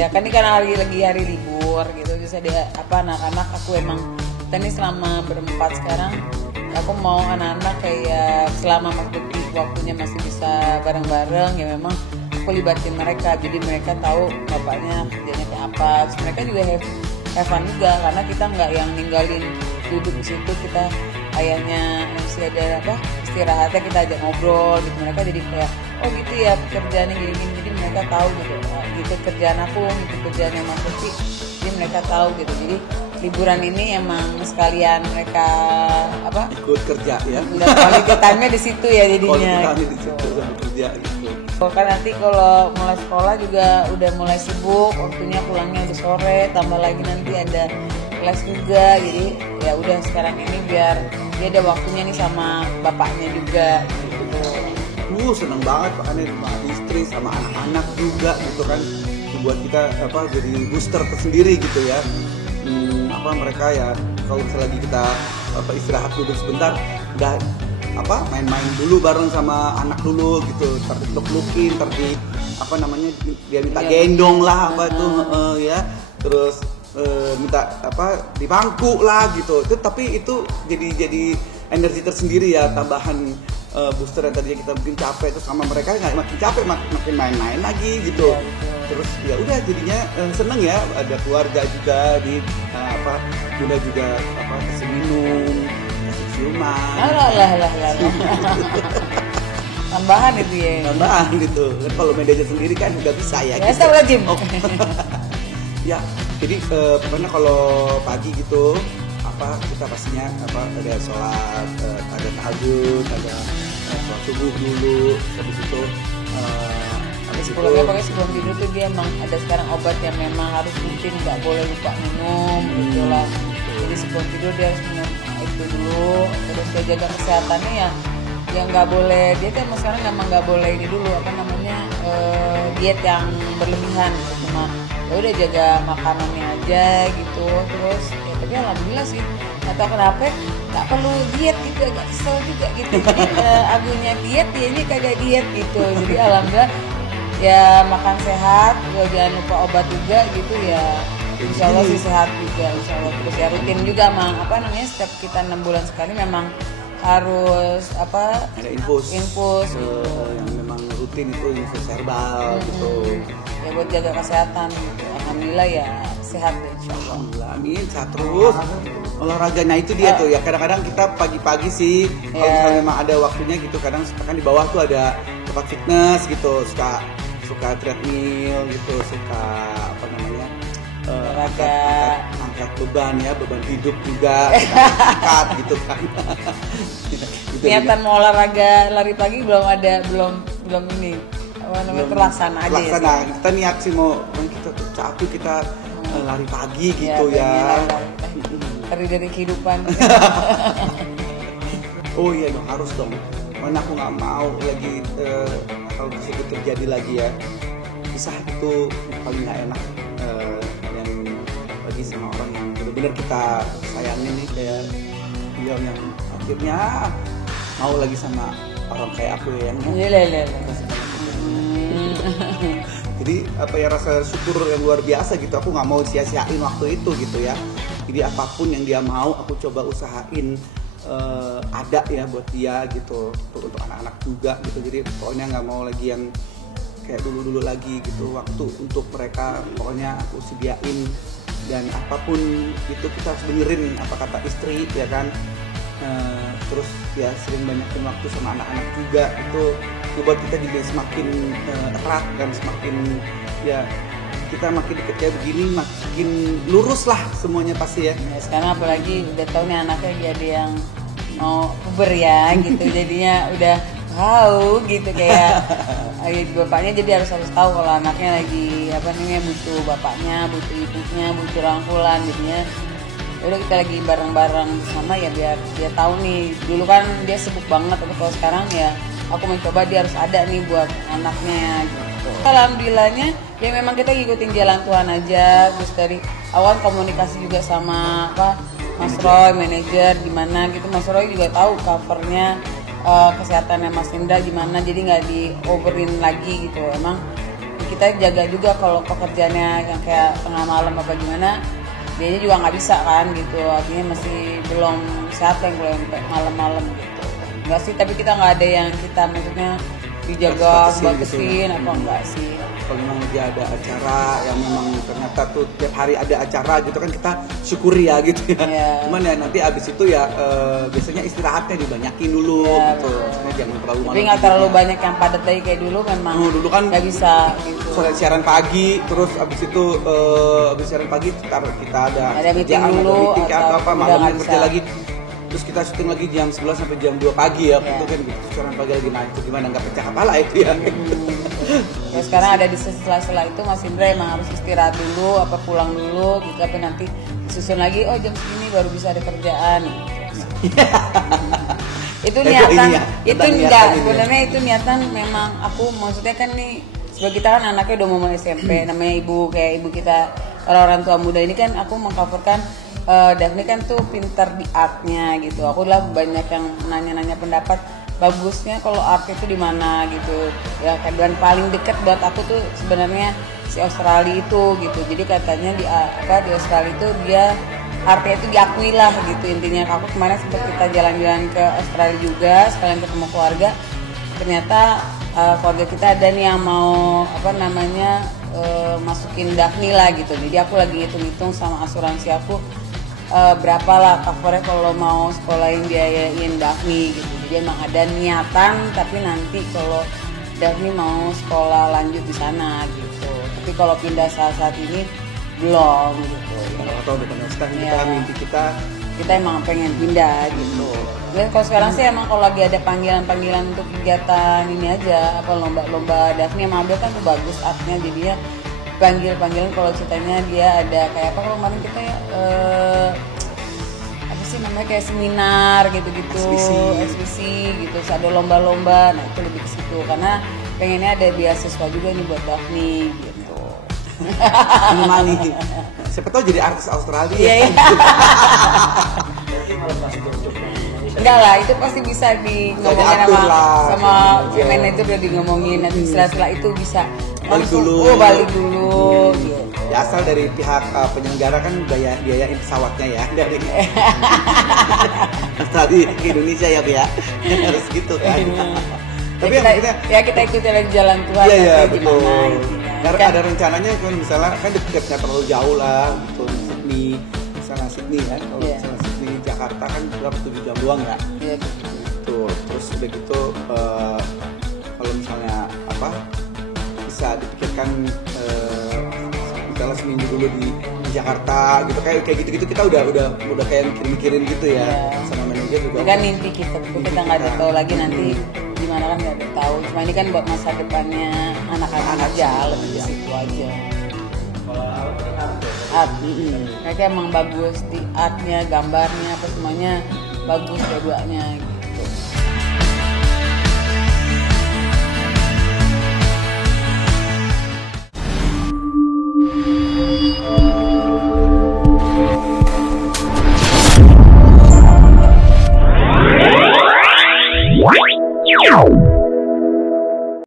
Iya kan ini kan lagi hari libur gitu, terus ada anak-anak aku emang kita nih selama berempat sekarang, aku mau anak-anak kayak selama waktunya masih bisa bareng-bareng ya memang aku libatin mereka, jadi mereka tahu bapaknya kerjanya kayak apa, terus mereka juga have fun juga karena kita nggak yang ninggalin duduk di situ, kita ayahnya masih ada istirahatnya kita ajak ngobrol gitu, mereka jadi kayak oh gitu ya pekerjaannya gini-gini, jadi mereka tahu gitu, gitu kerjaan aku, gitu kerjaannya Mas Lutfi, jadi mereka tahu gitu, jadi liburan ini emang sekalian mereka ikut kerja ya, quality time-nya di situ ya jadinya quality time di situ sama kerja gitu. Kan nanti kalau mulai sekolah juga udah mulai sibuk, waktunya pulangnya udah sore, tambah lagi nanti ada kelas juga, jadi ya udah sekarang ini biar dia ada waktunya nih sama bapaknya juga gitu. Seneng banget makanya sama istri sama anak-anak juga gitu kan, buat kita jadi booster tersendiri gitu ya. Mereka ya kalau misalnya lagi kita istirahat dulu sebentar, udah main-main dulu bareng sama anak dulu gitu, ntar dipeluk-pelukin, ntar dia minta gendong lah ya, terus minta di bangku lah gitu. Tapi itu jadi energi tersendiri ya, tambahan booster yang tadinya kita mungkin capek, terus sama mereka nggak makin capek, makin main-main lagi gitu. Terus ya udah jadinya seneng ya, ada keluarga juga di Bunda juga kasih minum, kasih ciuman. Lah. Tambahan itu ya. Tambahan gitu. Kan kalau manajer sendiri kan nggak bisa ya. Biasa udah Jim. Ya, jadi pokoknya kalau pagi gitu kita pastinya ada sholat, ada tahajud, ada sholat subuh dulu, habis itu pokoknya sebelum tidur tuh dia emang ada sekarang obat yang memang harus rutin, nggak boleh lupa minum gitu lah. Jadi sebelum tidur dia harus minum itu dulu, terus dia jaga kesehatannya ya nggak boleh, dia kan sekarang emang nggak boleh ini dulu diet yang berlebihan, cuma ya udah jaga makanannya aja gitu. Terus ya tapi alhamdulillah sih, nggak tahu kenapa nggak perlu diet gitu, agak kesel juga gitu. Jadi agunya diet, dia ini kagak diet gitu, jadi alhamdulillah ya makan sehat, jangan lupa obat juga gitu ya. Insya Allah sih sehat juga, insya Allah. Terus ya rutin juga setiap kita 6 bulan sekali memang harus ada infus gitu. Yang memang rutin itu infus herbal gitu ya buat jaga kesehatan gitu. Alhamdulillah ya sehat deh insya Allah. Amin, sehat terus. Olahraganya itu dia tuh ya, kadang-kadang kita pagi-pagi sih kalau misalnya memang ada waktunya gitu, kadang kan di bawah tuh ada tempat fitness gitu, suka treadmill gitu, suka angkat beban hidup juga angkat gitu kan. Gitu, niatan mau olahraga lari pagi belum ini terlaksana aja ya sih. Kita niat sih mau kita capek kita lari pagi gitu ya. Lari dari kehidupan. Oh iya dong, harus dong. Mana aku nggak mau lagi kalau itu terjadi lagi ya. Pisah itu paling nggak enak. Sama orang yang benar-benar kita sayangin nih, kayak dia yang akhirnya mau lagi sama orang kayak aku ya, yang jadi rasa syukur yang luar biasa gitu. Aku nggak mau sia-siain waktu itu gitu ya. Jadi apapun yang dia mau aku coba usahain ada ya buat dia gitu, untuk anak-anak juga gitu. Jadi pokoknya nggak mau lagi yang kayak dulu lagi gitu, waktu untuk mereka pokoknya aku sediain. Dan apapun itu kita harus dengerin apa kata istri ya kan. Terus ya sering banyakin waktu sama anak-anak juga, itu buat kita juga semakin erat dan semakin ya kita makin deket kayak begini makin lurus lah semuanya pasti ya. Sekarang apalagi udah tahu nih anaknya jadi yang mau puber ya gitu, jadinya udah tahu gitu kayak bapaknya, jadi harus tahu kalau anaknya lagi butuh bapaknya, butuh ibunya, butuh rangkulan, jadinya udah kita lagi bareng-bareng sama ya biar dia tahu nih. Dulu kan dia sibuk banget, tapi kalau sekarang ya aku mencoba dia harus ada nih buat anaknya gitu. Alhamdulillahnya ya memang kita ngikutin jalan Tuhan aja. Terus dari awal komunikasi juga sama Mas Roy, manajer gimana gitu. Mas Roy juga tahu covernya kesehatannya Mas Indra gimana, jadi nggak di overin lagi gitu. Emang kita jaga juga kalau pekerjaannya yang kayak tengah malam apa gimana, dianya juga nggak bisa kan gitu, artinya masih belum sehat yang boleh sampai malam-malam gitu. Enggak sih, tapi kita nggak ada yang kita maksudnya dijaga batasin apa enggak sih. Kalau memang dia ada acara yang memang ternyata tuh tiap hari ada acara gitu kan, kita syukuri ya gitu ya. Yeah. Cuman ya nanti abis itu ya biasanya istirahatnya dibanyakin dulu gitu. Maksudnya jangan terlalu Tapi nggak terlalu banyak yang padat lagi kayak dulu, memang dulu kan nggak bisa gitu. Siaran pagi, terus abis itu abis siaran pagi kita ada meeting kerjaan, dulu, ada meeting atau apa, malamnya kerja bisa. lagi. Terus kita syuting lagi jam 11 sampai jam 2 pagi ya, itu kan gitu. Siaran pagi lagi, nah itu gimana, nggak pecah kepala itu ya. Ya sekarang ada di sela-sela itu Mas Indra emang harus istirahat dulu, apa pulang dulu gitu, tapi nanti disusun lagi, oh jam segini baru bisa ada kerjaan gitu. Itu niatan, itu enggak, sebenarnya itu niatan memang aku, maksudnya kan nih sebagai kita kan anaknya udah mau SMP, namanya ibu, kayak ibu kita orang-orang tua muda ini kan aku mengcoverkan Daphne kan tuh pinter di artnya gitu. Aku lah banyak yang nanya-nanya pendapat bagusnya kalau art itu di mana gitu. Ya dan paling deket buat aku tuh sebenarnya si Australia itu gitu. Jadi katanya di Australia itu dia artnya itu diakui lah gitu intinya. Aku kemarin sempat kita jalan-jalan ke Australia juga sekalian ketemu keluarga. Ternyata keluarga kita ada nih yang mau masukin Daphne lah gitu. Jadi aku lagi hitung-hitung sama asuransi aku berapa lah covernya kalau mau sekolahin biayain Daphne gitu. Jadi emang ada niatan, tapi nanti kalau Daphne mau sekolah lanjut di sana gitu. Tapi kalau pindah saat ini belum gitu. Kalau tahu depan sekarang kita mimpi kita emang pengen pindah gitu. Dan kalau sekarang sih emang kalau lagi ada panggilan-panggilan untuk kegiatan ini aja, apa lomba Daphne sama Abel kan tuh bagus artnya, jadinya panggilan kalau ceritanya dia ada kayak apa, kalau kemarin kita apa sih namanya kayak seminar gitu-gitu, eksibisi gitu, terus ada lomba-lomba, nah itu lebih ke situ karena pengennya ada beasiswa juga nih buat Daphne gitu. Menemani, siapa tahu jadi artis Australia. Iya. Enggak lah, itu pasti bisa di ngomongin sama manajer, udah di ngomongin nanti setelah itu bisa langsung balik dulu gitu. Ya, asal dari pihak penyelenggara kan biayain pesawatnya ya dari Australia ke Indonesia ya Bu ya. Harus gitu kan. Tapi kita ikuti lagi jalan Tuhan nanti gimana gitu. Karena ada rencananya kan, misalnya kan dekatnya terlalu jauh lah gitu, Sydney kan, kalau misalnya Sydney Jakarta kan berapa 7 jam doang nggak? Iya. Tuh, terus udah gitu kalau misalnya bisa dipikirkan misalnya seminggu dulu di Jakarta gitu, kayak gitu kita udah kayak mikirin gitu ya sama manajer juga. Ini kan mimpi kita nggak ada tahu lagi nanti gimana kan, nggak ada tahu. Cuma ini kan buat masa depannya anak-anak aja, lebih di situ aja. Art, mereka emang bagus di artnya, gambarnya, apa semuanya bagus dua-duanya. Gitu.